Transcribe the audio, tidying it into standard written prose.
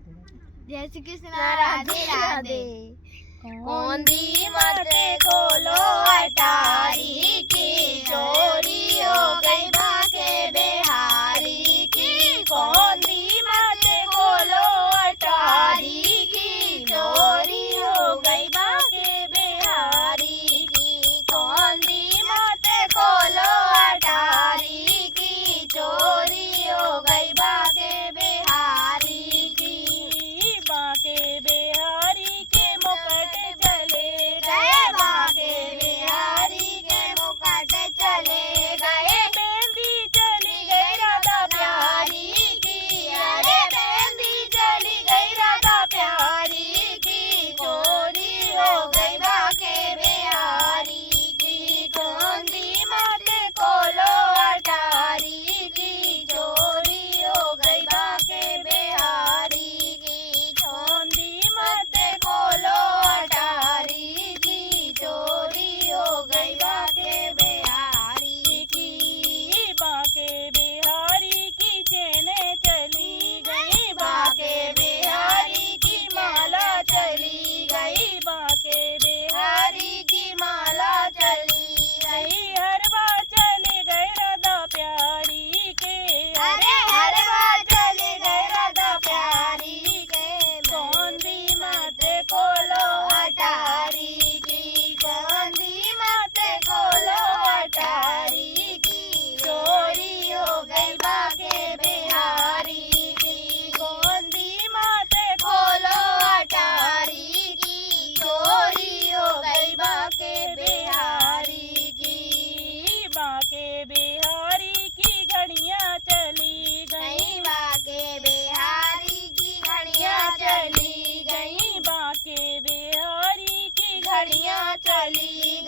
जय श्री कृष्ण राधे राधे। कोंदी मते खोलो अटारी की, चोरी हो गई बाके बिहारी की। कोंदी मते खोलो अटारी की, चोरी हो गई बाके बिहारी की। कोंदी मते खोलो अटारी की, चोरी हो गई बाके बिहारी की। बाके बिहारी के मुकट चले गए, बाके बिहारी के मुकट चले गए। मेहंदी चली गई राधा प्यारी की, अरे मेहंदी चली गई राधा प्यारी की। चोरी हो गई बाके बिहारी की। कोंदी मते खोलो अटारी की, चोरी हो गई बाके बिहारी की। कोंदी मते खोलो अटारी की, चोरी हो गई बाके बिहारी की। बाके बिहारी की चेने चली गई, बाके बिहारी की माला चली गई। बाके बिहारी की माला चली गई। हरवा चले गए राधा प्यारी के, अरे हरवा चले गए राधा प्यारी के। कोंदी मते खोलो अटारी की, कोंदी मते खोलो अटारी की। चोरी हो गई बाके बिहारी की। कोंदी मते खोलो अटारी की, चोरी हो गई बाके बिहारी की। बाके बिहारी की घड़ियां चली गई, बाके बिहारी की घड़ियां चली गई। बाके बिहारी की घड़ियां चली